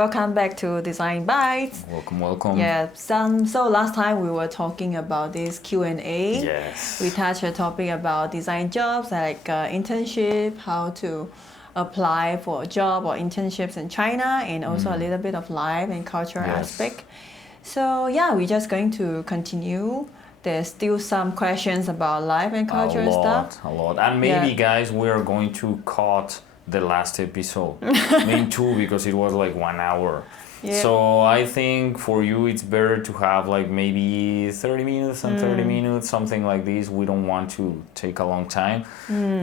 Welcome back to Design Bites. Welcome. Yeah, so last time we were talking about this Q&A. Yes. We touched a topic about design jobs like internship, how to apply for a job or internships in China, and also a little bit of life and cultural aspect. So yeah, we're just going to continue. There's still some questions about life and culture and stuff. A lot. And maybe, guys, we are going to cut the last episode. Maybe two, because it was like 1 hour. Yeah. So I think for you, it's better to have like maybe 30 minutes and 30 minutes, something like this. We don't want to take a long time.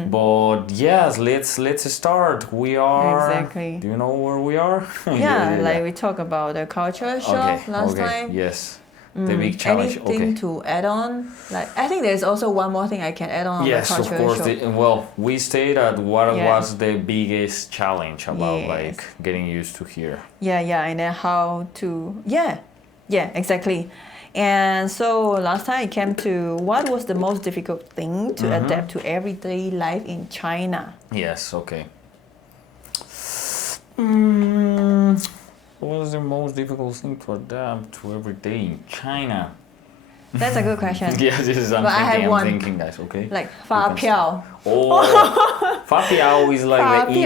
But yes, let's start. We are... Exactly. Do you know where we are? Yeah, we talked about the culture shock last time. Yes. The big challenge. Anything to add on? Like, I think there's also one more thing I can add on. Yes, the culture of course. shock. We stayed at what was the biggest challenge about like getting used to here. Yeah, and then how to exactly. And so last time it came to what was the most difficult thing to adapt to everyday life in China. Yes. Okay. What was the most difficult thing to adapt to every day in China? That's a good question. Yes, I'm thinking, guys, okay? Like fa piao. Oh, fa piao is like the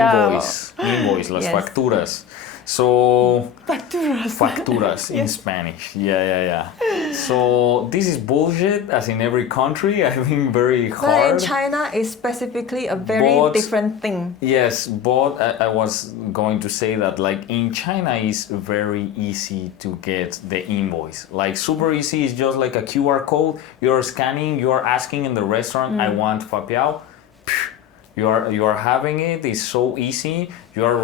invoice, las facturas. So, facturas in Spanish. Yeah. So, this is bullshit, as in every country. I think very hard. But in China, it's specifically a very different thing. Yes, but I was going to say that, like, in China, it's very easy to get the invoice. Like, super easy. It's just like a QR code. You're scanning, you're asking in the restaurant, I want fa piao. You are having it. It's so easy. You are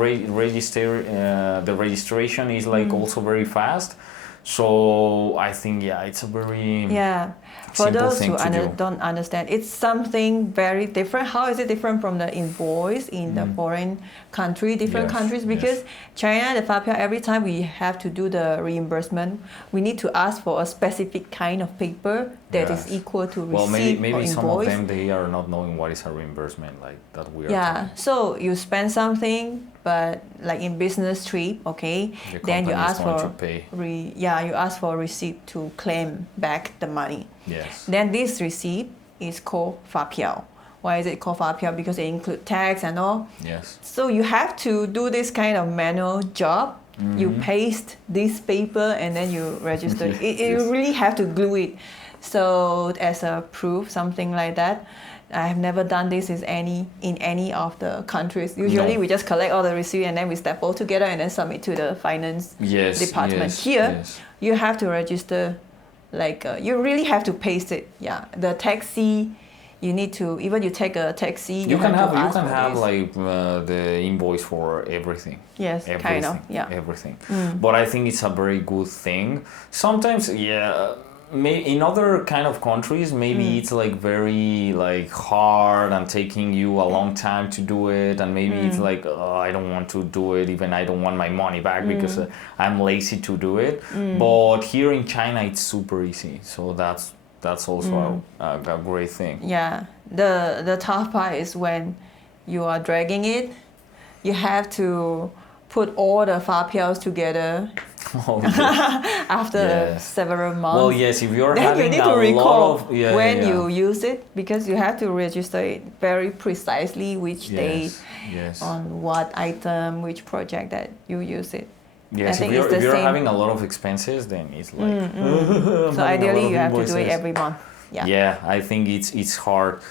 the registration is like also very fast. So I think it's a very for those who don't understand, it's something very different. How is it different from the invoice in the foreign country, different countries? Because China, the fa piao, every time we have to do the reimbursement, we need to ask for a specific kind of paper that is equal to receipt or invoice. Maybe some of them, they are not knowing what is a reimbursement, like that we are talking. So you spend something, but like in business trip, then you ask for you ask for a receipt to claim back the money. Yes. Then this receipt is called fa piao. Why is it called fa piao? Because it includes tax and all. Yes. So you have to do this kind of manual job. You paste this paper and then you register. You really have to glue it. So as a proof, something like that. I have never done this in any of the countries. Usually we just collect all the receipt and then we staple together and then submit to the finance department. Here, you have to register, you really have to paste it. Yeah, the taxi, you need to, even you take a taxi, you can have the invoice for everything. Yes, kind of, everything. But I think it's a very good thing. Sometimes, in other kind of countries, maybe it's like very hard and taking you a long time to do it, and maybe it's like I don't want to do it, even I don't want my money back because I'm lazy to do it. But here in China, it's super easy, so that's also a great thing. Yeah, the tough part is when you are dragging it, you have to put all the fa piaos together. After several months. Well, yes, if you're then having you need to recall you use it, because you have to register it very precisely which day, on what item, which project that you use it. Yes, if you're having a lot of expenses, then it's like... So ideally you have to do it every month. Yeah, I think it's hard.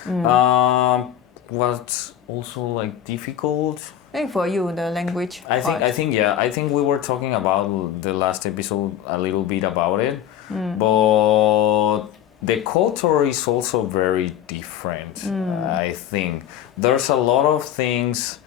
What's also difficult... I think for you, the language I think we were talking about the last episode a little bit about it, but the culture is also very different. I think there's a lot of things,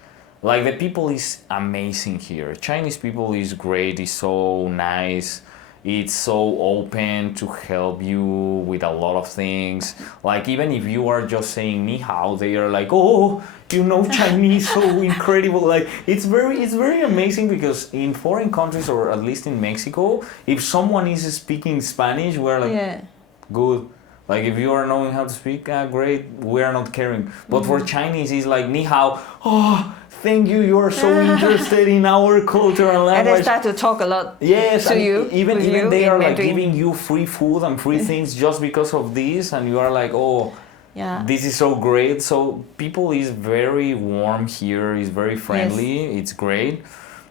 like the people is amazing here. Chinese people is great, is so nice. It's so open to help you with a lot of things. Like, even if you are just saying ni hao, they are like, oh, you know Chinese, so incredible. Like, it's very amazing, because in foreign countries, or at least in Mexico, if someone is speaking Spanish, we're like, good. Like if you are knowing how to speak, great, we are not caring. But for Chinese, it's like ni hao. Oh, thank you. You are so interested in our culture and language. And they start to talk a lot. Yes, to you. Even you they are like Mandarin. giving you free food and free things just because of this, and you are like, oh. Yeah. This is so great. So people is very warm here, is very friendly. Yes. It's great.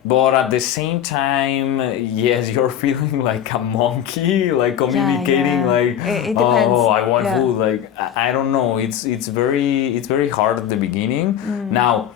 But at the same time, yes, you're feeling like a monkey, like communicating like, it depends. oh, I want food. Like I don't know. It's very hard at the beginning. Now,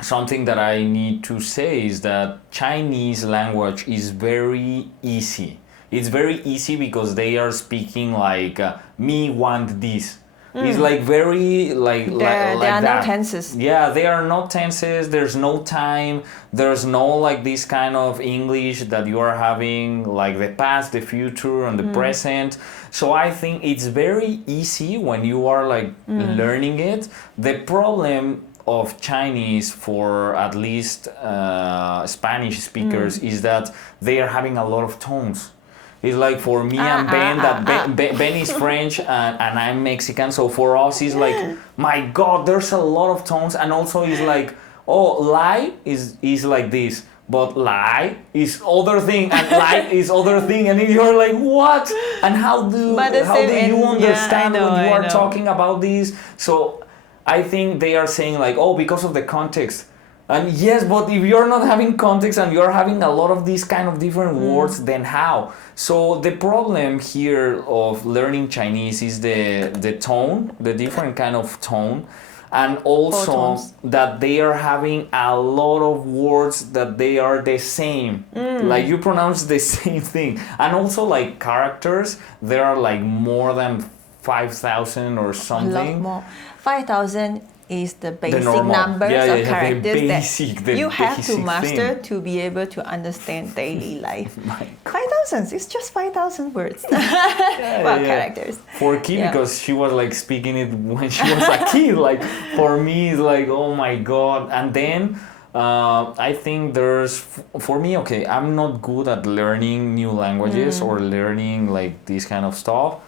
something that I need to say is that Chinese language is very easy. It's very easy because they are speaking like me want this. It's like very like there are that. no tenses. Yeah, there are no tenses. There's no time. There's no like this kind of English that you are having, like the past, the future, and the present. So I think it's very easy when you are like learning it. The problem of Chinese for at least Spanish speakers is that they are having a lot of tones. It's like for me and Ben, Ben is French and I'm Mexican. So for us, it's like, my God, there's a lot of tones. And also it's like, oh, lie is like this. But lie is other thing and lie is other thing. And you're like, what? And how do you understand when you are talking about this? So I think they are saying like, oh, because of the context. And yes, but if you're not having context and you're having a lot of these kind of different words, then how? So the problem here of learning Chinese is the tone, the different kind of tone, and also that they are having a lot of words that they are the same. Like you pronounce the same thing. And also like characters, there are like more than 5,000 or something. A lot more. 5,000 is the basic numbers of characters that you have to master to be able to understand daily life. 5,000, it's just 5,000 words. Characters. For Ki, because she was like speaking it when she was a kid, like for me it's like, oh my God. And then I think for me, okay, I'm not good at learning new languages or learning like this kind of stuff.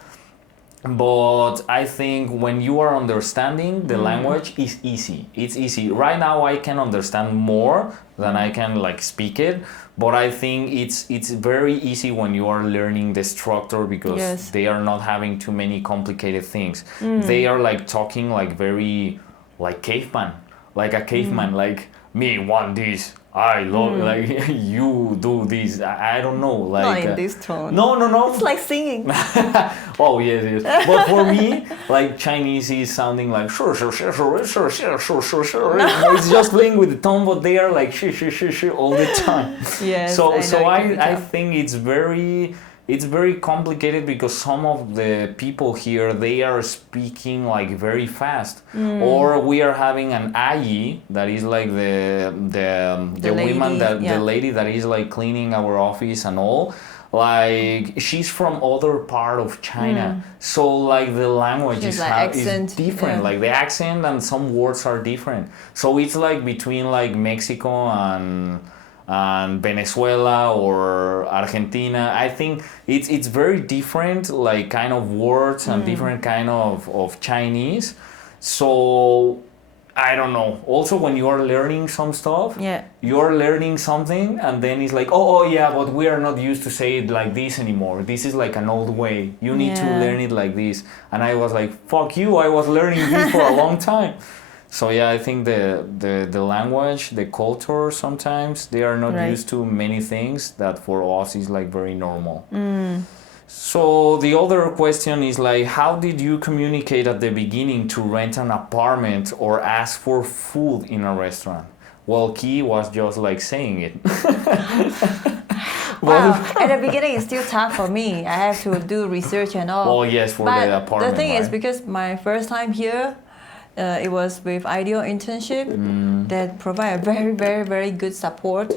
But I think when you are understanding the language is easy. It's easy. Right now I can understand more than I can like speak it. But I think it's very easy when you are learning the structure because they are not having too many complicated things. They are like talking like very like caveman. Like a caveman, like me want this. I love like you do this. I don't know, like not in this tone. No. It's like singing. Oh yes. But for me, like Chinese is sounding like sure. It's just playing with the tone, but they are like sure all the time. Yes. So I think it's very complicated because some of the people here, they are speaking like very fast. Or we are having an ayi that is like the woman the lady that is like cleaning our office and all. Like she's from other part of China. So like the language is different. Like the accent and some words are different. So it's like between like Mexico and Venezuela or Argentina. I think it's very different like kind of words and different kind of Chinese. So I don't know. Also when you are learning some stuff, you're learning something and then it's like, oh yeah, but we are not used to say it like this anymore. This is like an old way. You need to learn it like this. And I was like, fuck you, I was learning this for a long time. So yeah, I think the language, the culture, sometimes they are not used to many things that for us is like very normal. So the other question is like, how did you communicate at the beginning to rent an apartment or ask for food in a restaurant? Well, Ki was just like saying it. Wow, at the beginning it's still tough for me. I have to do research and all. Oh yes, for the apartment. The thing is, because my first time here, it was with Ideal Internship that provide a very, very, very good support.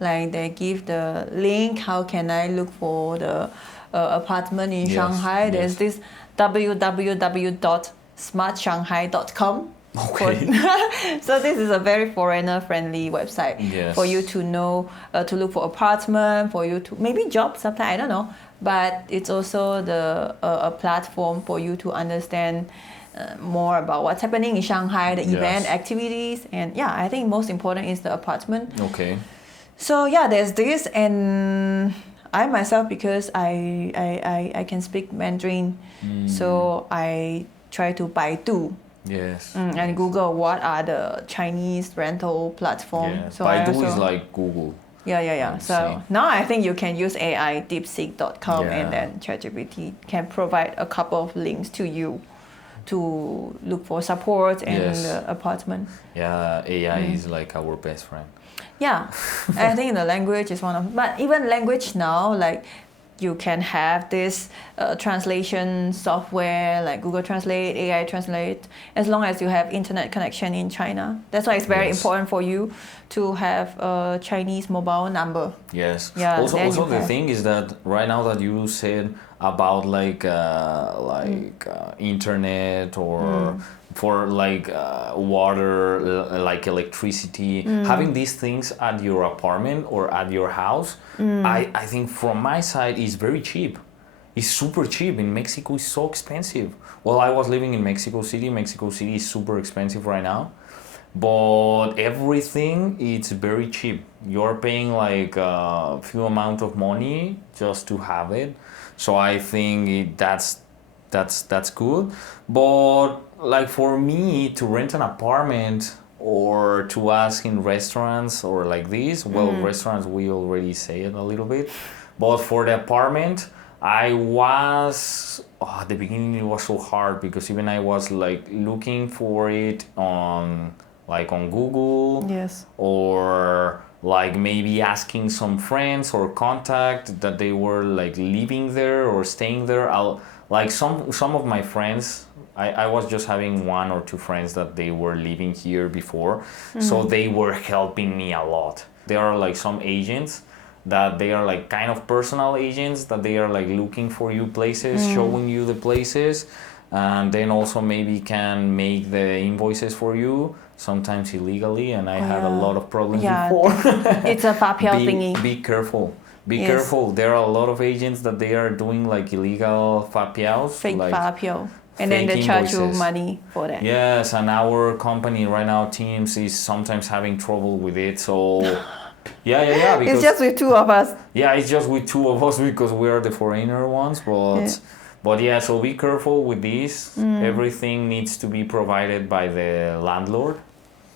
Like they give the link, how can I look for the apartment in Shanghai. There's this www.smartshanghai.com. Okay. So this is a very foreigner-friendly website for you to know, to look for apartment, for you to maybe job sometime, I don't know. but it's also a platform for you to understand more about what's happening in Shanghai, the event activities, and yeah, I think most important is the apartment. Okay. So yeah, there's this, and I myself, because I can speak Mandarin, so I try to Baidu. Yes. And Google what are the Chinese rental platform. Yes. So Baidu is like Google. Yeah. So now I think you can use AI, deepseek.com, and then ChatGPT can provide a couple of links to you to look for support and apartment. Yeah, AI is like our best friend. Yeah, I think the language is one of, but even language now, like you can have this translation software like Google Translate, AI Translate, as long as you have internet connection in China. That's why it's very important for you to have a Chinese mobile number. Yes. Yeah. Also the thing is that right now that you said about internet or for water, like electricity, having these things at your apartment or at your house, I think from my side is very cheap. It's super cheap. In Mexico, it's so expensive. Well, I was living in Mexico City. Mexico City is super expensive right now, but everything it's very cheap. You're paying like a few amount of money just to have it. So I think that's good. But like for me to rent an apartment or to ask in restaurants or like this, well, restaurants we already say it a little bit, but for the apartment I was at the beginning it was so hard because even I was like looking for it on Google, or like maybe asking some friends or contact that they were like living there or staying there. Like some of my friends, I was just having one or two friends that they were living here before, so they were helping me a lot. There are like some agents that they are like kind of personal agents that they are like looking for you places, showing you the places, and then also maybe can make the invoices for you, sometimes illegally, and I had a lot of problems before. It's a fapiao thingy. Be careful. Be careful. There are a lot of agents that they are doing like illegal fapiaos. Fake like fapiao. And then they charge you money for that. Yes, and our company right now, Teams, is sometimes having trouble with it. So, yeah. Because, it's just with two of us. Yeah, it's just with two of us because we are the foreigner ones. But yeah, so be careful with this. Everything needs to be provided by the landlord.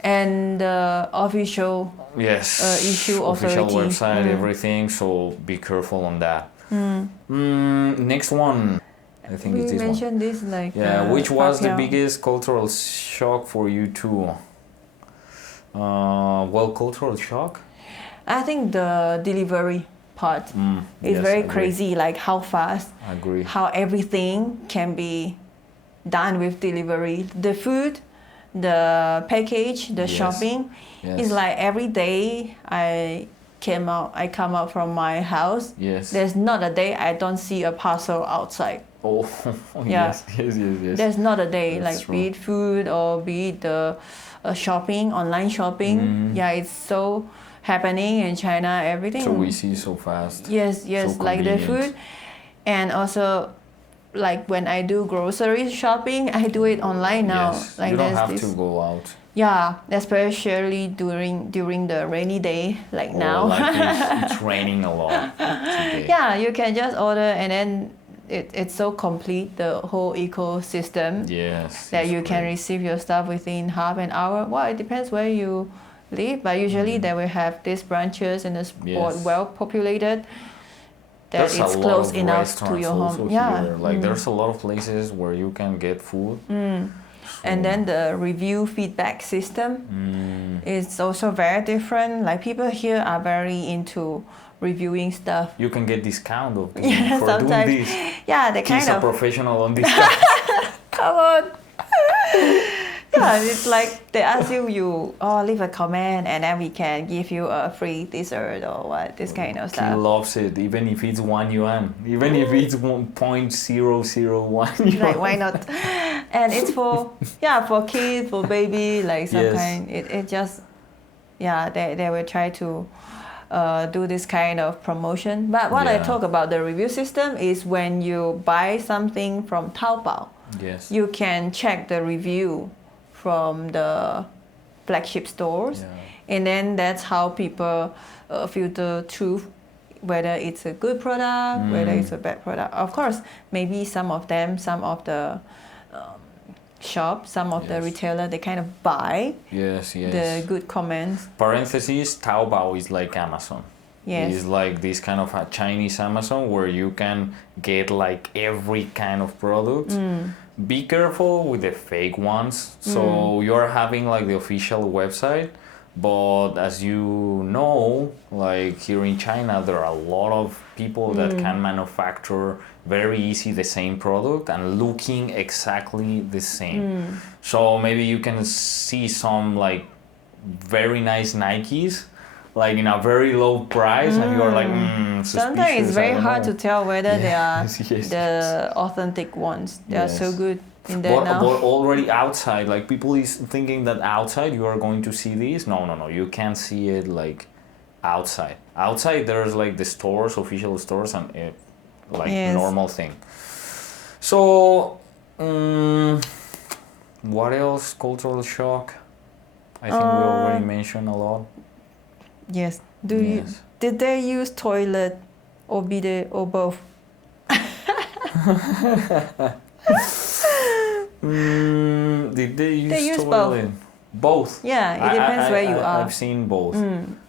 And the official issue official authority. Website, everything. So be careful on that. Next one. I think it's this one. We mentioned this like. Which was the biggest cultural shock for you too? Cultural shock? I think the delivery part is very crazy. Like how fast. I agree. How everything can be done with delivery. The food, the package, the shopping. It's like every day I come out from my house. There's not a day I don't see a parcel outside. Oh, yes. There's not a day, That's like true. be it food or be it the shopping, online shopping. It's so happening in China, everything. So we see so fast. Yes, So like the food. And also, like when I do grocery shopping, I do it online now. Yes, like you don't have to go out. Yeah, especially during the rainy day, like now. Like it's raining a lot today. Yeah, you can just order and then it's so complete, the whole ecosystem. That you can receive your stuff within half an hour. Well, it depends where you live, but usually they will have these branches in the spot well populated. That it's close enough to your home. There's a lot of places where you can get food. And then the review feedback system is also very different. Like people here are very into reviewing stuff. You can get discount for sometimes. doing this. Yeah, they He's kind a professional on discount. Come on. Yeah, it's like they ask you leave a comment and then we can give you a free dessert or what, this kind of stuff. He loves it, even if it's 1 yuan, even if it's 1.001 yuan. Like why not? And it's for kids, for baby, like some kind. It just they will try to do this kind of promotion. But what I talk about the review system is when you buy something from Taobao, yes, you can check the review from the flagship stores, and then that's how people filter through whether it's a good product, whether it's a bad product. Of course, maybe some of the shop, some of the retailer, they kind of buy the good comments. Parentheses, Taobao is like Amazon. Yes. It's like this kind of a Chinese Amazon where you can get like every kind of product. Be careful with the fake ones. So you're having like the official website, but as you know, like here in China, there are a lot of people that can manufacture very easy the same product and looking exactly the same. So maybe you can see some like very nice Nikes like in a very low price and you're like sometimes it's very hard to tell whether they are yes. the authentic ones. They are so good in there now. But already outside, like people is thinking that outside you are going to see these. No, you can't see it like outside. Outside there's like the stores, official stores, and normal thing. So what else? Cultural shock. I think we already mentioned a lot. Yes. Did they use toilet or bidet or both? Did they use toilet? Both. Yeah, it depends where you are. I've seen both.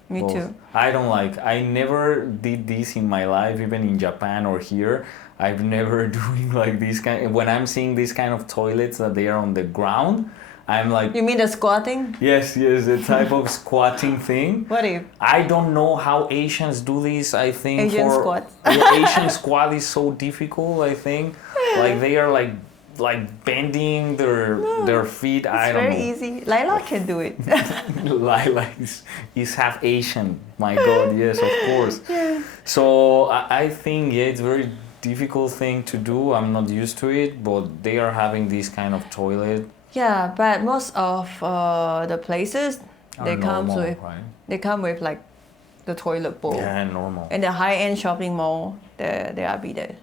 Me too. I never did this in my life, even in Japan or here. I've never doing like this kind. When I'm seeing this kind of toilets that they are on the ground, I'm like. You mean the squatting? Yes, the type of squatting thing. What if? I don't know how Asians do this. I think Asian squat. Asian squat is so difficult. I think like they are like bending their feet. I don't know. It's very easy. Laila can do it. Laila is half Asian. My God, yes, of course. Yeah. So I think it's very difficult thing to do. I'm not used to it, but they are having this kind of toilet. Yeah, but most of the places they come with like the toilet bowl. Yeah, normal. In the high-end shopping mall, there are bidet.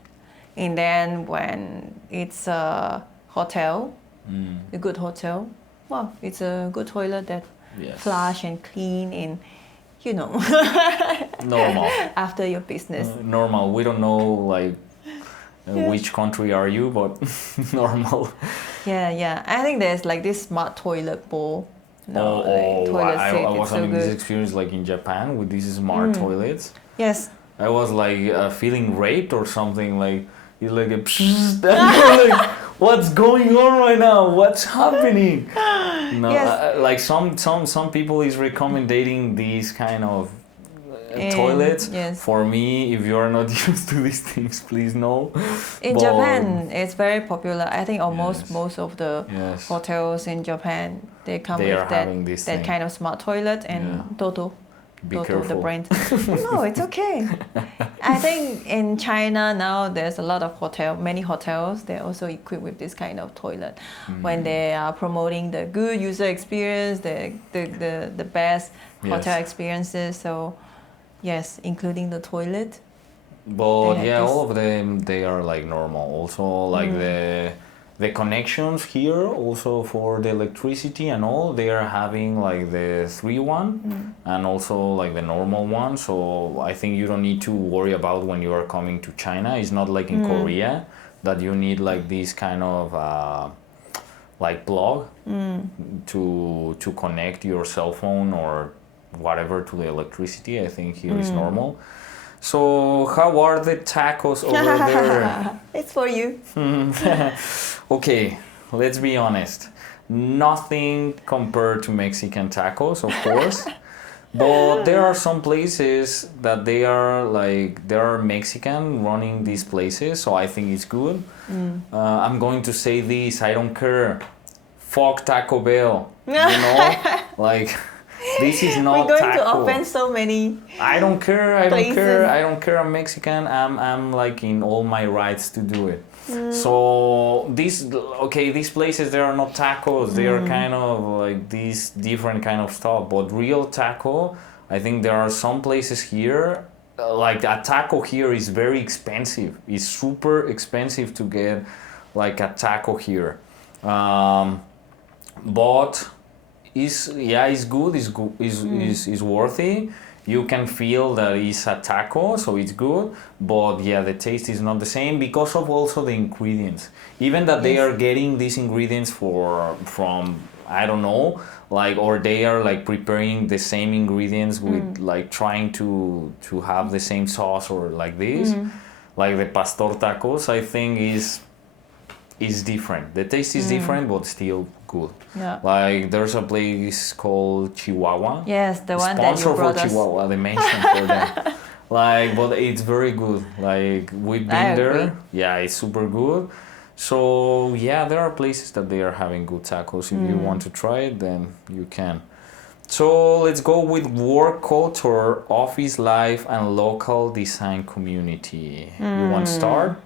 And then when it's a hotel, a good hotel, well, it's a good toilet that flush and clean and, normal. After your business. Normal. We don't know like which country are you, but normal. Yeah. I think there's like this smart toilet bowl. I was having this experience like in Japan with these smart toilets. Yes. I was like feeling raped or something. Like it's like a psst, and like, what's going on right now? What's happening? Like some people is recommending these kind of toilets. Yes. For me, if you are not used to these things, please no. In Japan, it's very popular. I think almost most of the hotels in Japan they come with that kind of smart toilet and Toto. Be careful. The brand. No, it's okay. I think in China now there's a lot of many hotels. They're also equipped with this kind of toilet. When they are promoting the good user experience, the best hotel experiences. So yes, including the toilet. But all of them they are like normal. Also like the connections here also for the electricity and all, they are having like the 3-1 and also like the normal one. So I think you don't need to worry about when you are coming to China. It's not like in Korea that you need like this kind of like plug to connect your cell phone or whatever to the electricity. I think here is normal. So how are the tacos over there? It's for you. Okay, let's be honest. Nothing compared to Mexican tacos, of course. But there are some places that they are Mexican running these places, so I think it's good. I'm going to say this, I don't care. Fuck Taco Bell. Like this is not We're going taco. to offend so many. I don't care. I don't care. I'm Mexican. I'm like in all my rights to do it. So these places, they are not tacos. They are kind of like these different kind of stuff. But real taco, I think there are some places here, like a taco here is very expensive. It's super expensive to get like a taco here. But it's good, is worthy. You can feel that it's a taco, so it's good, but yeah, the taste is not the same because of also the ingredients. Even that they are getting these ingredients from I don't know, like, or they are like preparing the same ingredients with like trying to have the same sauce or like this, like the pastor tacos. I think is different. The taste is different, but still good. Yeah. Like there's a place called Chihuahua. Yes, the one that you Sponsor brought for us. Chihuahua. They mentioned for them. Like, but it's very good. Like we've been there. Agree. Yeah, it's super good. So yeah, there are places that they are having good tacos. If you want to try it, then you can. So let's go with work culture, office life, and local design community. You want to start?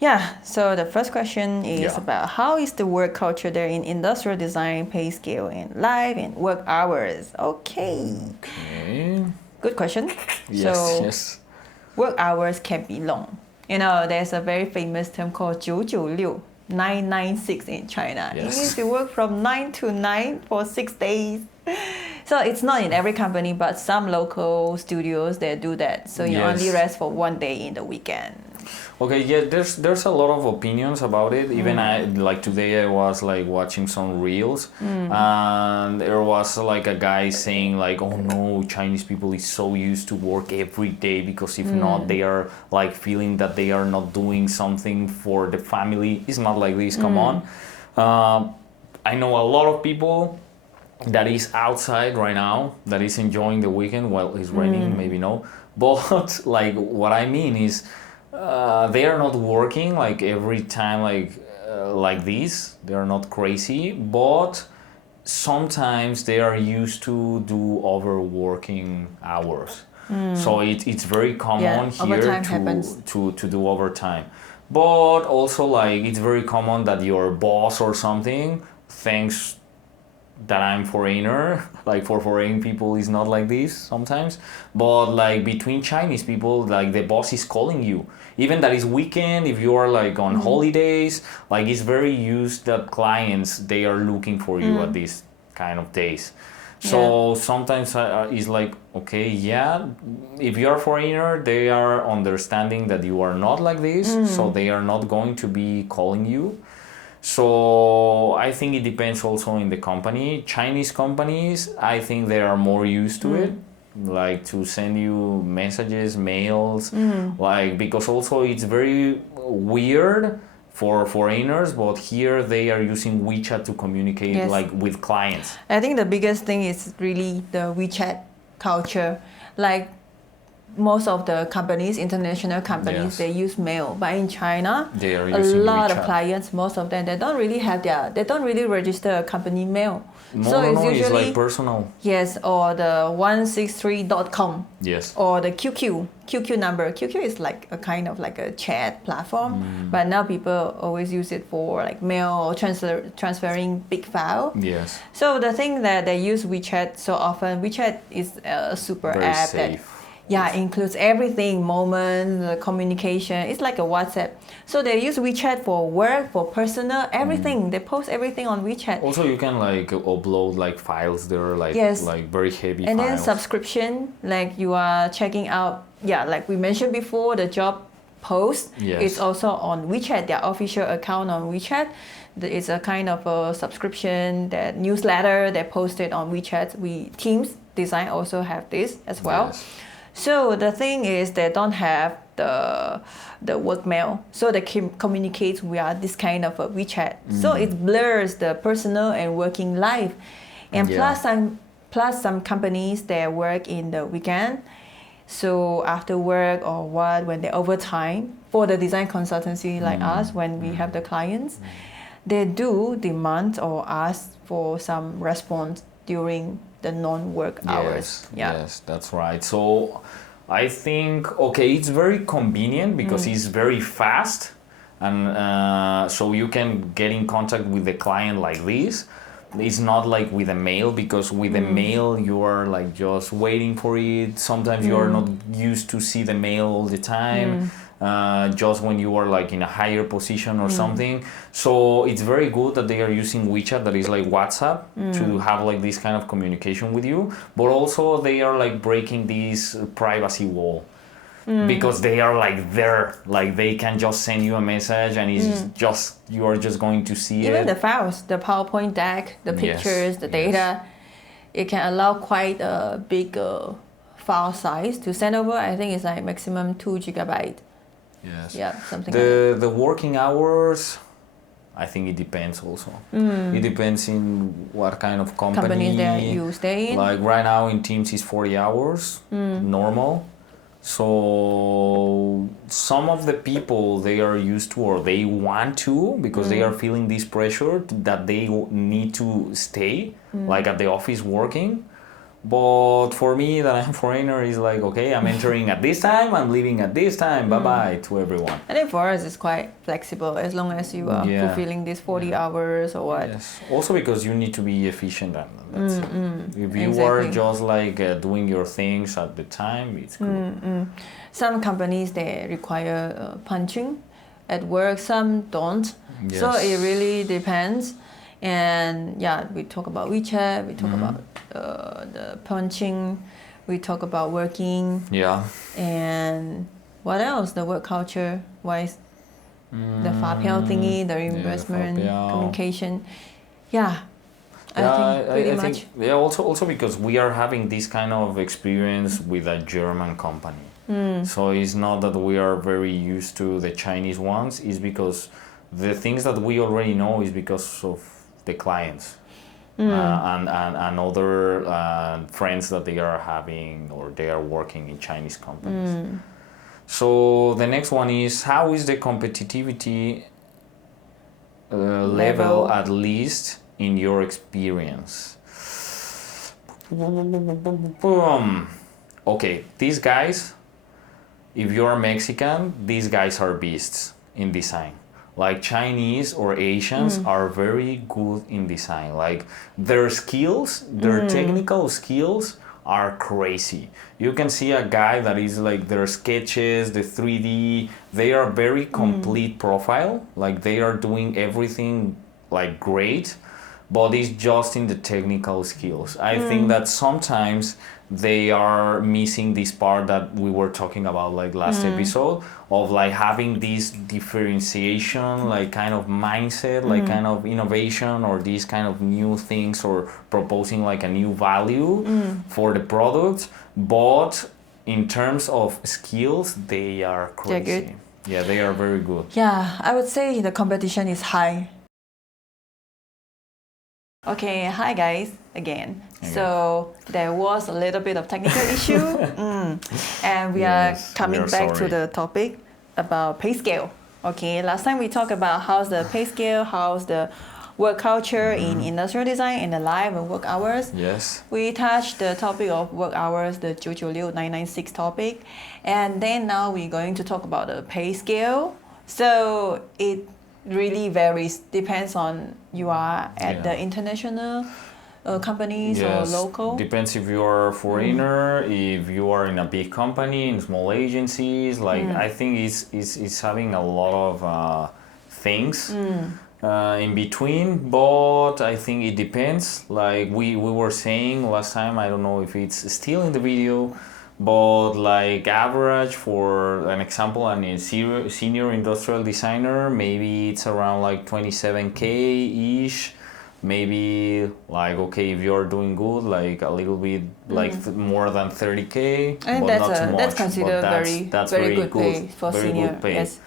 Yeah, so the first question is Yeah. about how is the work culture there in industrial design, pay scale, and life and work hours? Okay, Okay. good question. Yes, so yes. work hours can be long. You know, there's a very famous term called 996, 996 in China. Yes. It means you work from 9 to 9 for 6 days. So it's not in every company, but some local studios, they do that. So you Yes. only rest for 1 day in the weekend. Okay, yeah, there's a lot of opinions about it. Even I, like today I was like watching some reels, and there was like a guy saying like, oh no, Chinese people is so used to work every day because if not, they are like feeling that they are not doing something for the family. It's not like this. Come on. I know a lot of people that is outside right now that is enjoying the weekend while it's raining. Maybe no, but like what I mean is. They are not working like every time like this. They are not crazy, but sometimes they are used to do overworking hours. So it's very common here overtime happens. to do overtime. But also like it's very common that your boss or something thinks that I'm foreigner. Like for foreign people is not like this sometimes. But like between Chinese people, like the boss is calling you. Even that is weekend, if you are like on holidays, like it's very used that clients, they are looking for you at these kind of days. So sometimes it's like, okay, yeah, if you are foreigner, they are understanding that you are not like this, so they are not going to be calling you. So I think it depends also in the company. Chinese companies, I think they are more used to it, like to send you messages, mails, like because also it's very weird for foreigners, but here they are using WeChat to communicate like with clients. I think the biggest thing is really the WeChat culture. Like most of the companies, international companies, they use mail. But in China, They are a using lot WeChat. of clients, most of them, they don't really register a company mail. It's like personal. Yes, or the 163.com. Yes. Or the QQ number. QQ is like a kind of like a chat platform, but now people always use it for like mail or transferring big file. Yes. So the thing that they use WeChat so often, WeChat is a super Very app safe. that includes everything, moments, the communication. It's like a WhatsApp. So they use WeChat for work, for personal, everything. They post everything on WeChat. Also, you can like upload like files there, like like very heavy And files. then subscription, like you are checking out, like we mentioned before, the job post. Yes. It's also on WeChat, their official account on WeChat. It's a kind of a subscription, that newsletter they posted on WeChat. Teams Design also have this as well. Yes. So the thing is they don't have the work mail, so they can communicate via this kind of a WeChat. So it blurs the personal and working life, and plus some companies they work in the weekend. So after work or when they overtime for the design consultancy like us, when we have the clients, they do demand or ask for some response during the non-work hours. Yes, that's right. So I think, okay, it's very convenient because it's very fast, and so you can get in contact with the client like this. it's not like with a mail, because with a mail you are like just waiting for it. Sometimes you are not used to see the mail all the time. Just when you are like in a higher position or something. So it's very good that they are using WeChat, that is like WhatsApp, to have like this kind of communication with you. But also they are like breaking this privacy wall. Because they are like there, like they can just send you a message and it's just, you are just going to see Even it. the files, the PowerPoint deck, the pictures, the data, it can allow quite a big file size to send over. I think it's like maximum 2 GB. Yes. Yeah, something like that. The working hours, I think it depends also. It depends in what kind of Companies that you stay in. Like right now in Teams is 40 hours, normal. So some of the people, they are used to, or they want to, because they are feeling this pressure that they need to stay like at the office working. But for me, that I'm a foreigner, is like, okay, I'm entering at this time, I'm leaving at this time, bye-bye to everyone. I think for us it's quite flexible as long as you are fulfilling these 40 hours or what. Yes. Also because you need to be efficient, and that's it. If you are just like doing your things at the time, it's good. Some companies, they require punching at work, some don't. Yes. So it really depends. And yeah, we talk about WeChat, we talk about the punching, we talk about working. Yeah. And what else? The work culture wise, the fapiao thingy, the reimbursement, communication. Yeah, I think pretty much. Yeah, also because we are having this kind of experience with a German company. So it's not that we are very used to the Chinese ones, it's because the things that we already know is because of the clients and other friends that they are having, or they are working in Chinese companies. So the next one is, how is the competitivity level, at least in your experience? Okay, these guys, if you're Mexican, these guys are beasts in design. Like Chinese or Asians are very good in design. Like their skills, their technical skills are crazy. You can see a guy that is like their sketches, the 3D, they are very complete profile. Like they are doing everything like great, but it's just in the technical skills. I think that sometimes they are missing this part that we were talking about like last episode, of like having this differentiation, like kind of mindset, like kind of innovation, or these kind of new things, or proposing like a new value for the product. But in terms of skills, they are crazy. They're good. Yeah, they are very good. Yeah, I would say the competition is high. Okay, hi guys again. So there was a little bit of technical issue, and we are coming back to the topic about pay scale. Okay, last time we talked about how's the pay scale, how's the work culture in industrial design, and the life and work hours. Yes. We touched the topic of work hours, the 996 topic, and then now we're going to talk about the pay scale. So it really varies, depends on you are at the international companies or local. Depends if you are a foreigner, if you are in a big company, in small agencies. Like I think it's having a lot of things in between, but I think it depends. Like we were saying last time, I don't know if it's still in the video, but like average, for an example, and a senior industrial designer, maybe it's around like 27K ish. Maybe like, okay, if you're doing good, like a little bit, like more than 30K. I think that's considered very good pay for very senior. Good pay. Yes.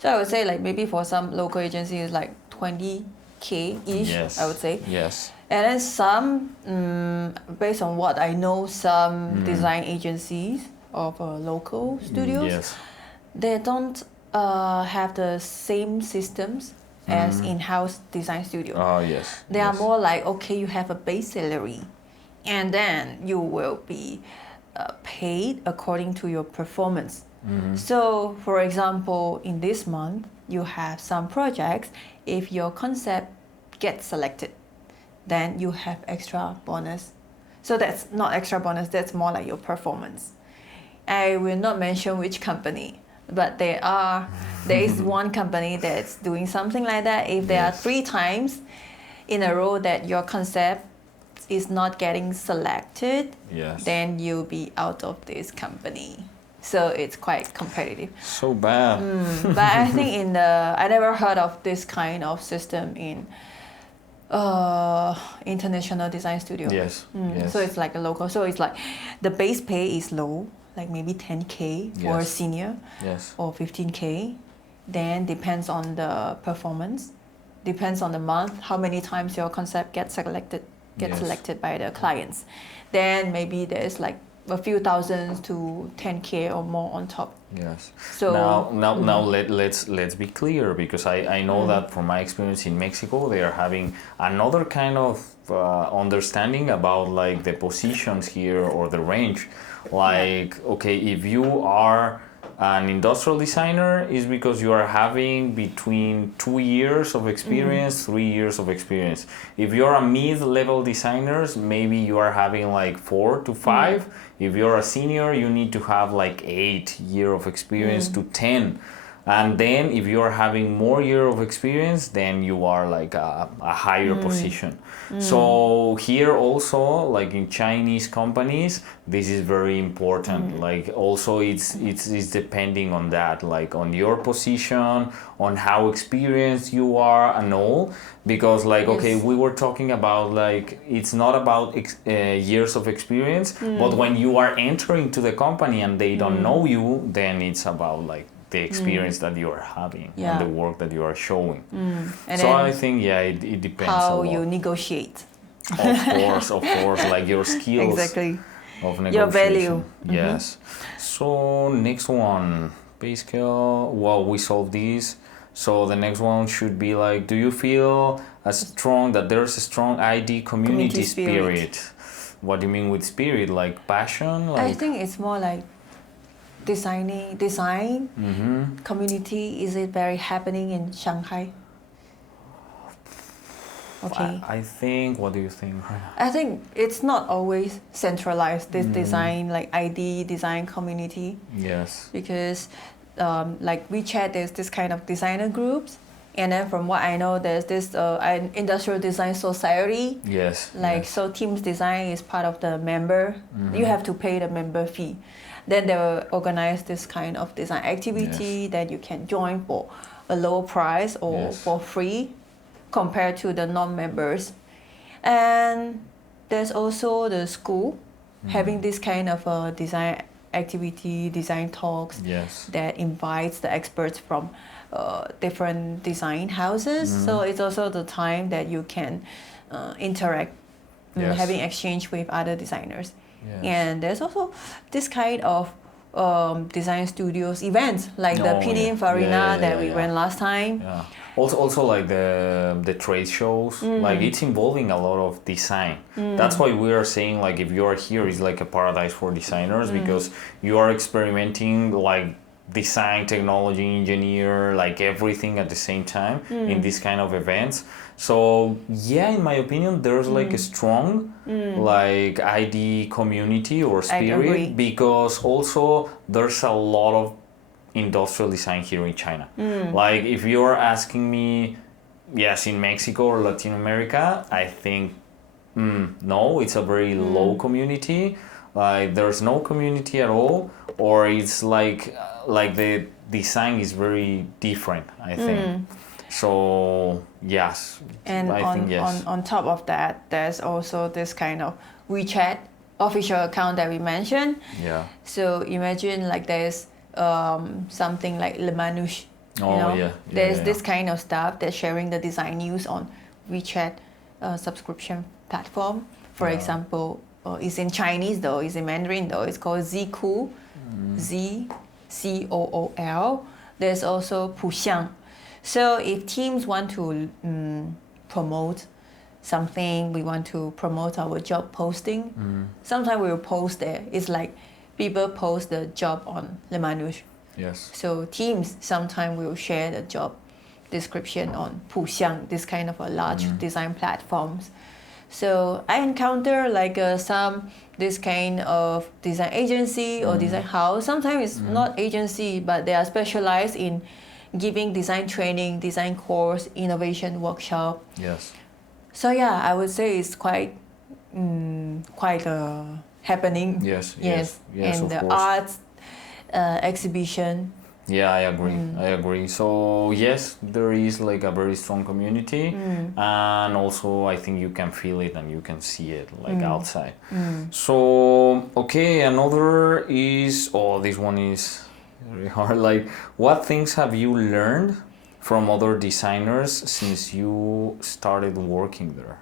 So I would say like maybe for some local agencies like 20K ish. Yes. I would say. Yes. And then some, based on what I know, some design agencies of local studios, they don't have the same systems as in-house design studio. Oh, yes. They are more like, okay, you have a base salary, and then you will be paid according to your performance. So, for example, in this month, you have some projects. If your concept gets selected, then you have extra bonus. So that's not extra bonus, that's more like your performance. I will not mention which company, but there is one company that's doing something like that. If there are 3 times in a row that your concept is not getting selected, then you'll be out of this company. So it's quite competitive. So bad. But I think I never heard of this kind of system in international design studio. Yes. So it's like a local. So it's like the base pay is low, like maybe 10K for a senior, or 15K. Then depends on the performance, depends on the month, how many times your concept gets selected by the clients. Then maybe there's like a few thousands to 10K or more on top. Yes. So now let's be clear, because I know that from my experience in Mexico, they are having another kind of understanding about like the positions here or the range. Like, okay, if you are an industrial designer, is because you are having between 2 years of experience, 3 years of experience. If you're a mid-level designer, maybe you are having like 4 to 5. If you're a senior, you need to have like 8 years of experience to 10. And then if you are having more year of experience, then you are like a higher position. So here also, like in Chinese companies, this is very important. Like also it's depending on that, like on your position, on how experienced you are and all. Because like, okay, we were talking about like, it's not about years of experience, but when you are entering to the company and they don't know you, then it's about like the experience that you are having and the work that you are showing. And so I think it depends how a lot. you negotiate. Of course, like your skills of negotiation. Your value. Yes. So next one, pay scale. Well, we solved this. So the next one should be like, do you feel that there's a strong ID community spirit? What do you mean with spirit? Like passion? Like... I think it's more like design community. Is it very happening in Shanghai? Okay. I think, what do you think? I think it's not always centralized, this design, like ID design community. Yes. Because like WeChat, there's this kind of designer groups. And then from what I know, there's this an industrial design society. Yes. So Teams Design is part of the member. You have to pay the member fee. Then they will organize this kind of design activity that you can join for a low price or for free compared to the non-members. And there's also the school having this kind of design activity, design talks that invites the experts from different design houses. So it's also the time that you can interact, having exchange with other designers. And there's also this kind of design studios events, like the Pininfarina that we went last time. Also like the trade shows, like it's involving a lot of design. That's why we are saying like if you are here, it's like a paradise for designers, because you are experimenting like design, technology, engineer, like everything at the same time in this kind of events. So in my opinion, there's like a strong like ID community or spirit, because also there's a lot of industrial design here in China. Like if you're asking me, in Mexico or Latin America, I think no, it's a very low community. Like there's no community at all, or it's like the design is very different, I think. So yes, and I think yes. On top of that, there's also this kind of WeChat official account that we mentioned. So imagine like there's something like Le Manouche. There's this kind of stuff that's sharing the design news on WeChat subscription platform. For example, it's in Chinese though, it's in Mandarin though. It's called Zcool, ZCOOL. There's also Puxiang. So if teams want to promote something, we want to promote our job posting, sometimes we will post there. It's like people post the job on Le Manouche. So teams sometimes will share the job description on Puxiang, this kind of a large design platforms. So I encounter like some this kind of design agency or design house. Sometimes it's not agency, but they are specialized in giving design training, design course, innovation workshop. Yes. So yeah, I would say it's quite happening. Yes. And Of the course. arts exhibition. Yeah, I agree. I agree. So yes, there is like a very strong community, and also I think you can feel it and you can see it like outside. So okay, another is this one is very hard. Like, what things have you learned from other designers since you started working there?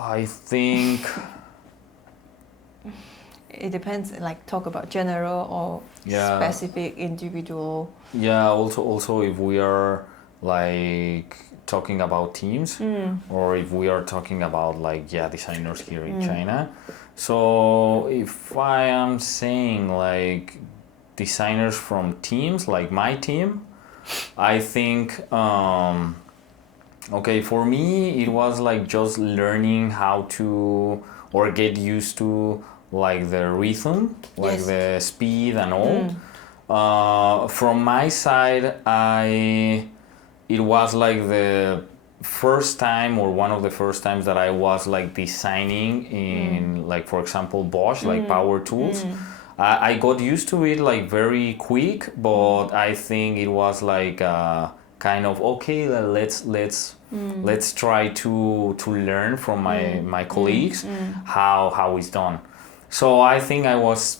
I think. It depends, like talk about general or specific individual. Yeah, also if we are like talking about teams or if we are talking about like designers here in China. So if I am saying like designers from teams, like my team, I think okay, for me it was like just learning how to or get used to like the rhythm, like the speed and all. From my side, it was like the first time or one of the first times that I was like designing in like, for example, Bosch, like power tools. I got used to it like very quick, but I think it was like kind of okay. Let's try to learn from my colleagues how it's done. So I think I was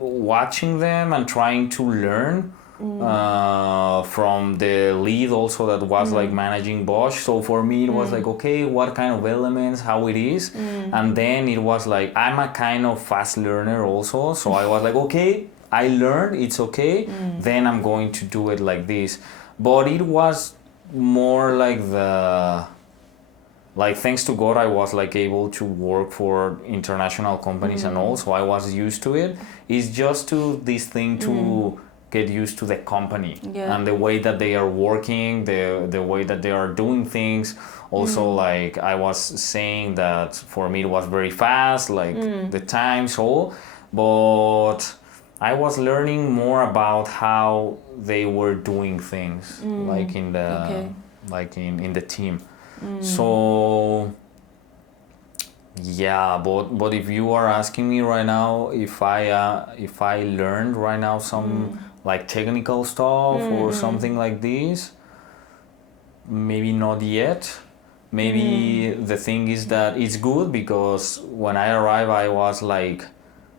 watching them and trying to learn from the lead also that was like managing Bosch. So for me it was like, okay, what kind of elements, how it is. And then it was like, I'm a kind of fast learner also. So I was like, okay, I learned, it's okay. Then I'm going to do it like this. But it was more like thanks to God, I was like able to work for international companies and all, so I was used to it. It's just to this thing to get used to the company and the way that they are working, the way that they are doing things. Also, like I was saying that for me it was very fast, like the times all, but I was learning more about how they were doing things, like in the in the team. So yeah, but if you are asking me right now if I learned right now some like technical stuff or something like this, maybe not yet. Maybe the thing is that it's good because when I arrived I was like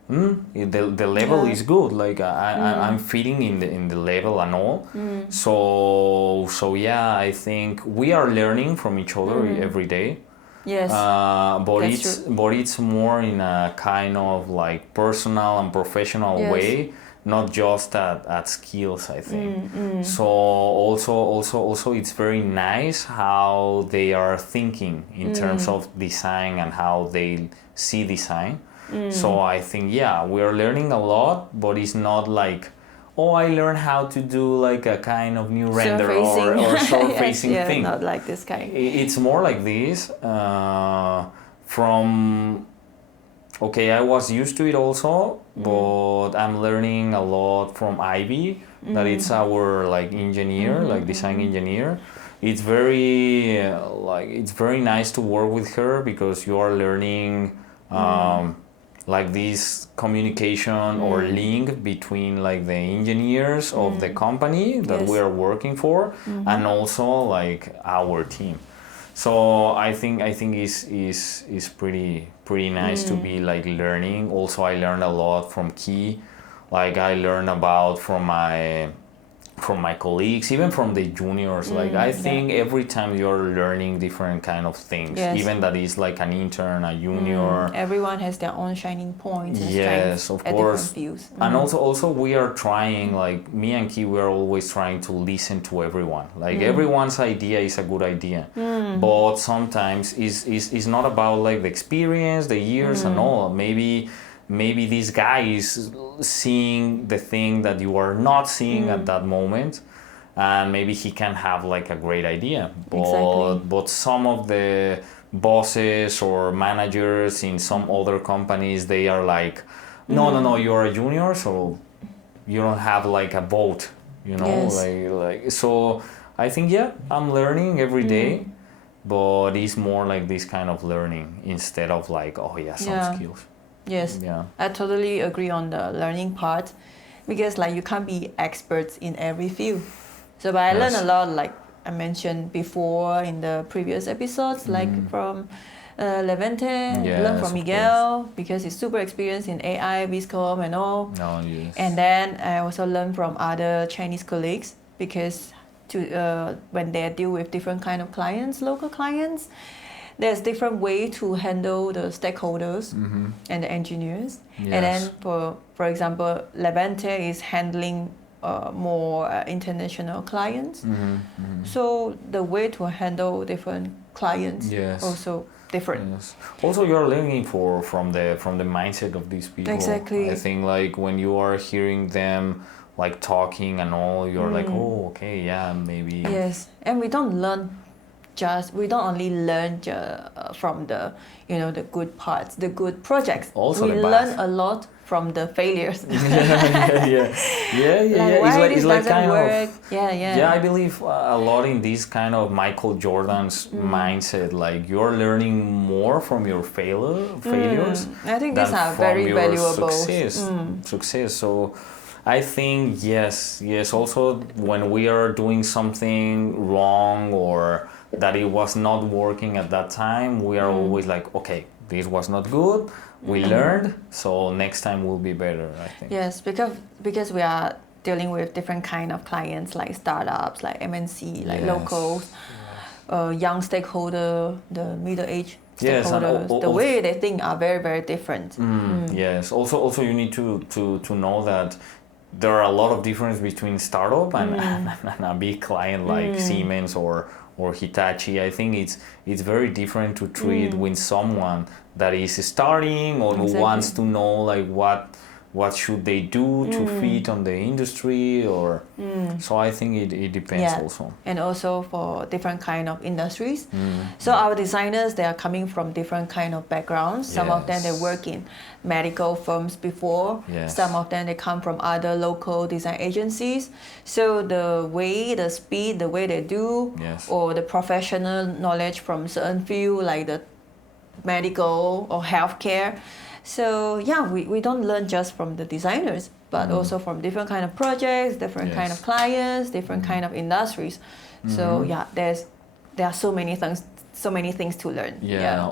the level is good, like I'm fitting in the level and all. So yeah, I think we are learning from each other every day. Yes, but it's more in a kind of like personal and professional way, not just at skills, I think. So also it's very nice how they are thinking in terms of design and how they see design. So I think we're learning a lot, but it's not like, oh, I learned how to do like a kind of new render or surfacing thing. Not like this kind. It's more like this. Okay, I was used to it also, but I'm learning a lot from Ivy, that it's our like engineer, like design engineer. It's very it's very nice to work with her because you are learning like this communication or link between like the engineers of the company that we are working for and also like our team. So I think is pretty nice to be like learning. Also, I learned a lot from Key. Like I learned about from my colleagues, even from the juniors. Like I think every time you're learning different kind of things, even that is like an intern, a junior. Everyone has their own shining points and yes, of course. views. And also we are trying, like me and Ki, we are always trying to listen to everyone. Like everyone's idea is a good idea, but sometimes is not about like the experience, the years and all. Maybe this guy is seeing the thing that you are not seeing at that moment, and maybe he can have like a great idea, Exactly. but some of the bosses or managers in some other companies, they are like, no, you're a junior, so you don't have like a vote, Yes. like so I think, yeah, I'm learning every day, but it's more like this kind of learning instead of like, oh yeah, some skills. Yes. Yeah. I totally agree on the learning part, because like you can't be experts in every field. So but I learned a lot, like I mentioned before in the previous episodes, like from Levante, learn from Miguel, because he's super experienced in AI, Viscom and all. Oh, yes. And then I also learned from other Chinese colleagues, because when they deal with different kind of clients, local clients, there's different way to handle the stakeholders and the engineers. Yes. And then for example, Levante is handling more international clients. So the way to handle different clients also different. Yes. Also, you're learning from the mindset of these people. Exactly. I think like when you are hearing them like talking and all, you're like, oh, okay, yeah, maybe. Yes, and we don't only learn from the the good parts, the good projects. Also we learn a lot from the failures. yeah. Like why this like doesn't kind work. of, Yeah. I believe a lot in this kind of Michael Jordan's mindset. Like you're learning more from your failures. I think than these are from very your valuable. Success. So I think yes. Also, when we are doing something wrong or that it was not working at that time, we are always like, okay, this was not good. We learned, so next time will be better, I think. Yes, because we are dealing with different kind of clients, like startups, like MNC, like locals, young stakeholder, the middle-aged stakeholders. The way they think are very, very different. Yes. Also, you need to know that there are a lot of difference between startup and a big client like Siemens or Hitachi. I think it's very different to treat with someone that is starting or who wants to know like what should they do to fit on the industry or so I think it depends also. And also for different kind of industries. So our designers, they are coming from different kind of backgrounds. Some of them they work in medical firms before. Some of them they come from other local design agencies. So the way, the speed, the way they do, or the professional knowledge from certain field like the medical or healthcare. So yeah, we don't learn just from the designers, but also from different kind of projects, different kind of clients, different kind of industries. So yeah, there are so many things to learn.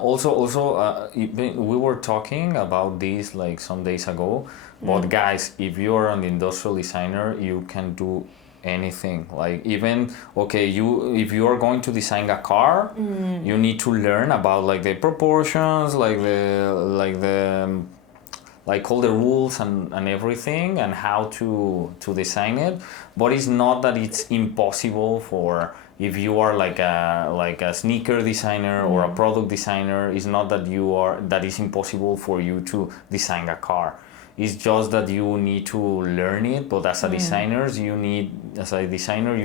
Also, we were talking about this like some days ago. But guys, if you are an industrial designer, you can do anything. Like even if you are going to design a car, you need to learn about like the proportions, like all the rules and everything and how to design it. But it's not that it's impossible for if you are like a sneaker designer or a product designer. It's not that it's impossible for you to design a car. It's just that you need to learn it, but as a designer, you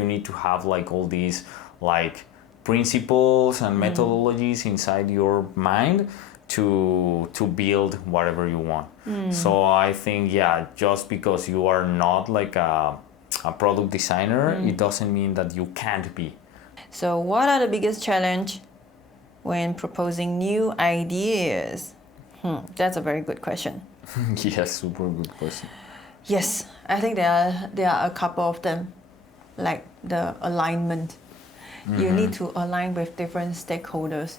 need to have like all these like principles and methodologies inside your mind to build whatever you want. So I think just because you are not like a product designer, it doesn't mean that you can't be. So what are the biggest challenge when proposing new ideas? That's a very good question. Yes, super good question. Yes, I think there are a couple of them, like the alignment. You need to align with different stakeholders,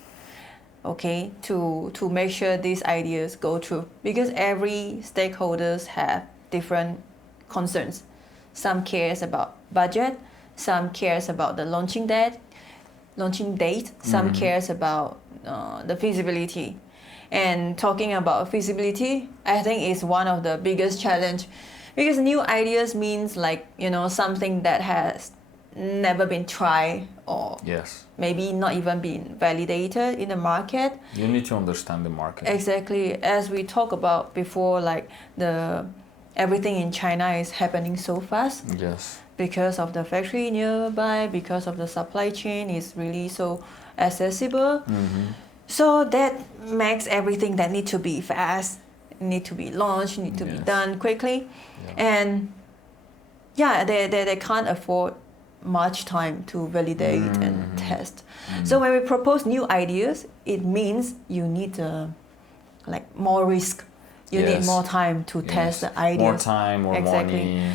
okay, to make sure these ideas go through. Because every stakeholders have different concerns. Some cares about budget, some cares about the launching date, some cares about the feasibility. And talking about feasibility, I think is one of the biggest challenge, because new ideas means like, something that has never been tried or maybe not even been validated in the market. You need to understand the market. Exactly. As we talked about before, like everything in China is happening so fast. Yes. because of the factory nearby, because of the supply chain is really so accessible. So that makes everything that need to be fast, need to be launched, need to be done quickly. And they can't afford much time to validate and test. So when we propose new ideas, it means you need like more risk. You need more time to test the ideas. More time, more money.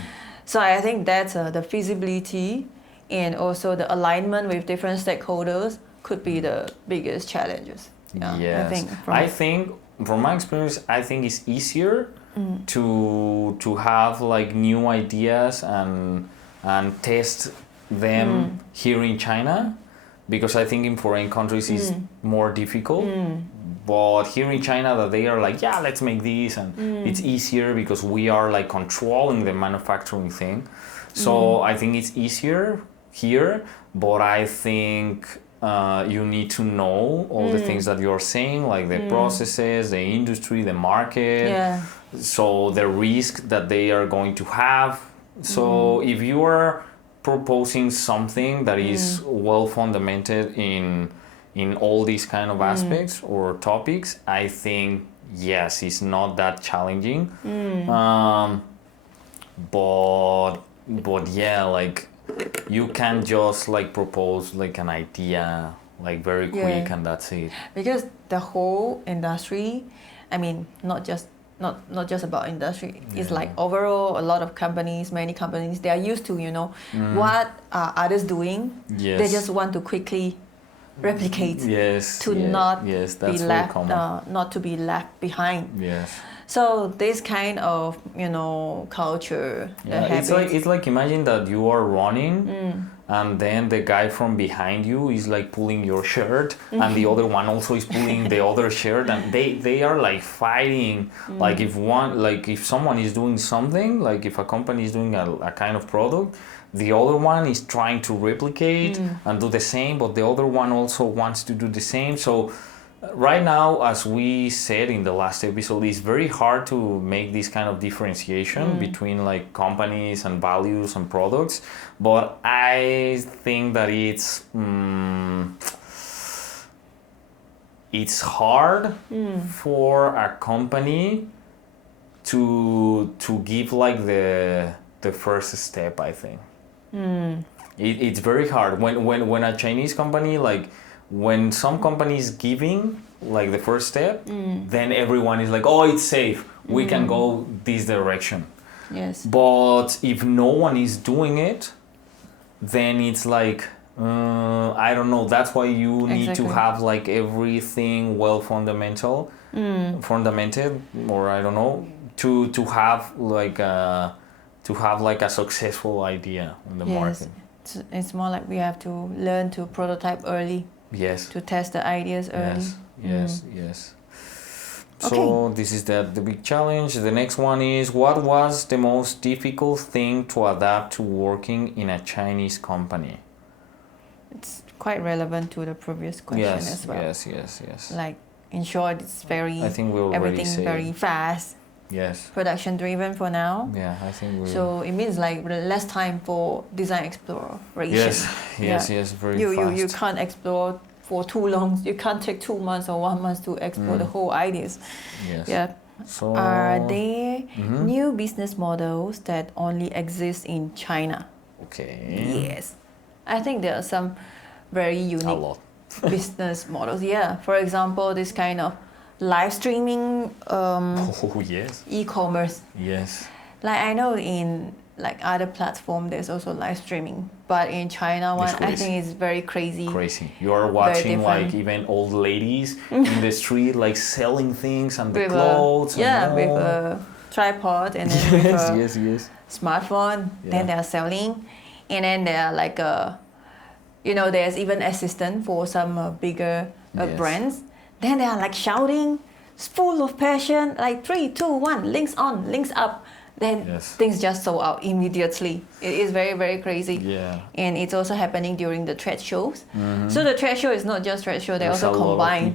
So I think that's the feasibility and also the alignment with different stakeholders could be the biggest challenges. Yes. I think from my experience, I think it's easier to have like new ideas and test them here in China, because I think in foreign countries it's more difficult. But here in China, that they are like, yeah, let's make this, and it's easier because we are like controlling the manufacturing thing. So I think it's easier here, but I think you need to know all the things that you're saying, like the processes, the industry, the market, so the risk that they are going to have. So if you are proposing something that is well fundamented in all these kind of aspects or topics, I think yes, it's not that challenging. But yeah, like you can just like propose like an idea like very quick and that's it. Because the whole industry, I mean, not just about industry. It's like overall a lot of companies, many companies, they are used to, what are others doing. They just want to quickly replicate not be left not to be left behind. So this kind of culture, it's like imagine that you are running and then the guy from behind you is like pulling your shirt and the other one also is pulling the other shirt, and they are like fighting. Like if someone is doing something, like if a company is doing a kind of product, the other one is trying to replicate and do the same, but the other one also wants to do the same. So right now, as we said in the last episode, it's very hard to make this kind of differentiation between like companies and values and products. But I think that it's hard for a company to give like the first step, I think. It's very hard when a Chinese company, like when some company is giving like the first step, then everyone is like, oh, it's safe, we can go this direction. But if no one is doing it, then it's like I don't know. That's why you need to have like everything well fundamented, or I don't know, to have like a successful idea on the market. It's more like we have to learn to prototype early. To test the ideas early. Yes. So this is the big challenge. The next one is, what was the most difficult thing to adapt to working in a Chinese company? It's quite relevant to the previous question as well. Yes. Like in short, it's very, I think we'll everything very fast. Production driven for now. I think we. So it means like less time for design exploration. Yes. Very fast. You can't explore for too long. You can't take 2 months or 1 month to explore the whole ideas. So are there new business models that only exist in China? Yes. I think there are some very unique business models. For example, this kind of live streaming e-commerce. Like I know in like other platform there's also live streaming, but in China one I think it's very crazy. You are watching like even old ladies in the street like selling things and the clothes with a tripod and then with a smartphone. Then they are selling, and then they are like there's even assistant for some bigger brands. Then they are like shouting, full of passion, like 3, 2, 1, links on, links up. Then things just sold out immediately. It is very, very crazy. And it's also happening during the trade shows. So the trade show is not just trade show, they also combine.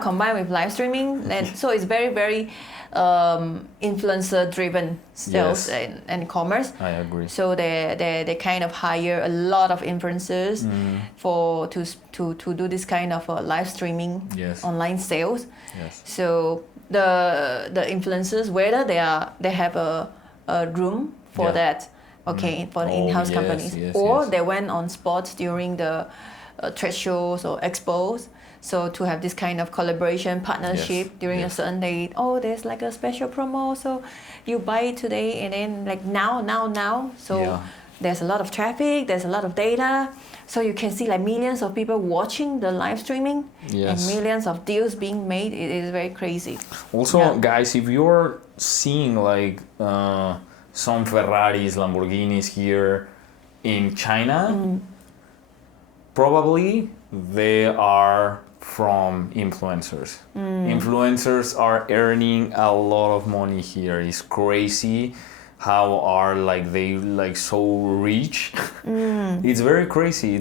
Combine with live streaming. And so it's very, very influencer-driven sales and commerce. I agree. So they kind of hire a lot of influencers to do this kind of live streaming online sales. Yes. So the influencers, whether they have a room for that, for the in-house companies, or they went on spots during the trade shows or expos. So to have this kind of collaboration partnership during a certain date, there's like a special promo, so you buy it today and then like now. So there's a lot of traffic, there's a lot of data, so you can see like millions of people watching the live streaming and millions of deals being made. It is very crazy. Also, guys, if you're seeing like some Ferraris, Lamborghinis here in China, probably they are from influencers. Influencers are earning a lot of money here. It's crazy how are they so rich. It's very crazy.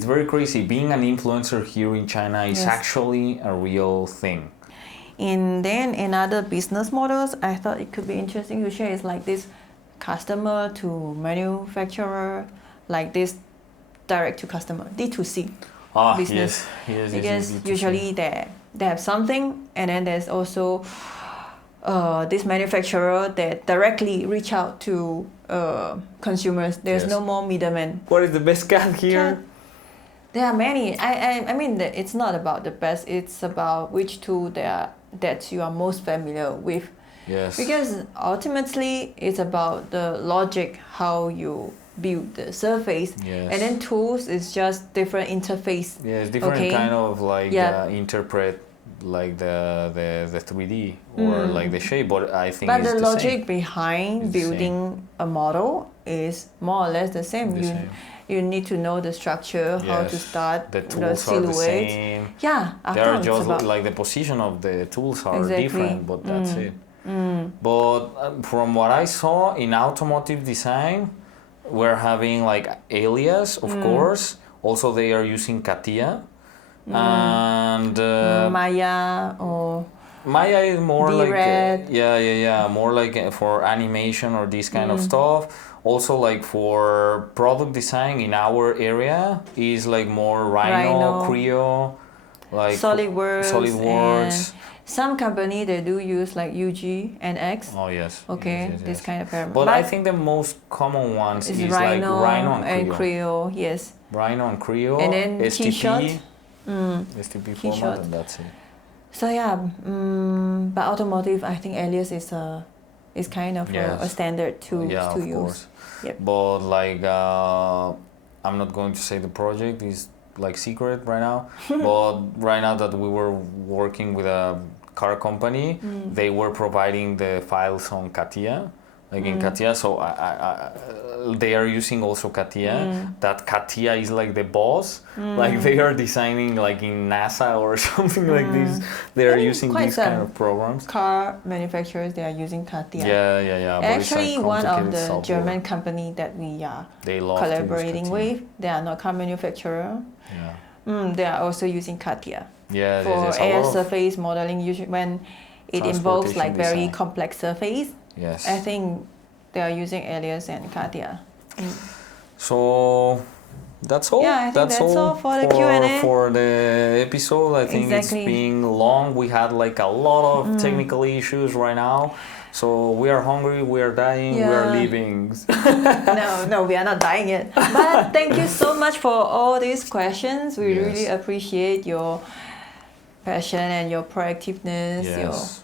Being an influencer here in China is actually a real thing. And then another business models I thought it could be interesting to share is like this customer to manufacturer, like this direct to customer, D2C. Business. Yes, because usually they have something, and then there's also this manufacturer that directly reach out to consumers. There's no more middleman. What is the best cat here? There are many. I mean, it's not about the best. It's about which tool that you are most familiar with. Yes. Because ultimately, it's about the logic, how you build the surface, and then tools is just different interface. Yeah, it's different kind of interpret like the 3D or like the shape, but I think but it's the the logic same. behind building a model is more or less the same. You need to know the structure, how to start, the tools are the same. Yeah, they are just like the position of the tools are different, but that's it. But from what I saw in automotive design, we're having like Alias, of course. Also, they are using CATIA. And Maya or Maya is more V-Red. like more like for animation or this kind of stuff. Also, like for product design in our area is like more Rhino. Creo, like SolidWorks. Some company they do use like UG and X. Oh yes. Okay, this kind of parameter. But I think the most common ones is Rhino, like Rhino and Creo. Yes. Rhino and Creo. And then STP. STP format, and that's it. So but automotive, I think Alias is kind of a standard to use. Course. Yep. But like I'm not going to say the project is like secret right now. But right now that we were working with a car company, they were providing the files on CATIA. Like in CATIA, so they are using also CATIA. That CATIA is like the boss. Like they are designing like in NASA or something like this. They are using these kind of programs. Car manufacturers, they are using CATIA. Yeah. Actually, one of the German company that we are collaborating with, they are not car manufacturer. They are also using CATIA. For air surface modeling, usually when it involves like very complex surface. Yes. I think they are using Alias and CATIA. So that's all. Yeah, I think that's all for the Q&A. For the episode. I think it's been long. We had like a lot of technical issues right now. So we are hungry, we are dying, we are leaving. No, we are not dying yet. But thank you so much for all these questions. We really appreciate your passion and your proactiveness,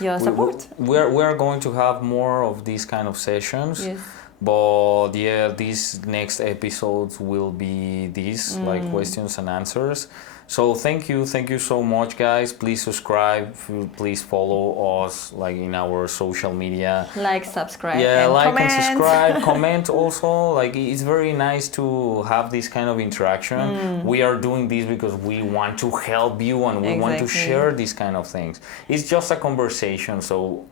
your support. We are going to have more of these kind of sessions. Yes. But these next episodes will be like questions and answers. So thank you so much, guys. Please subscribe. Please follow us like in our social media. Like, subscribe, and comment. And subscribe. Comment also. Like it's very nice to have this kind of interaction. We are doing this because we want to help you and we want to share these kind of things. It's just a conversation, so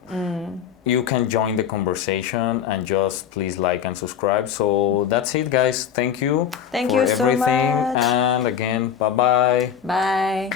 you can join the conversation and just please like and subscribe. So that's it, guys. Thank you. Thank you so much. And again, bye-bye. Bye.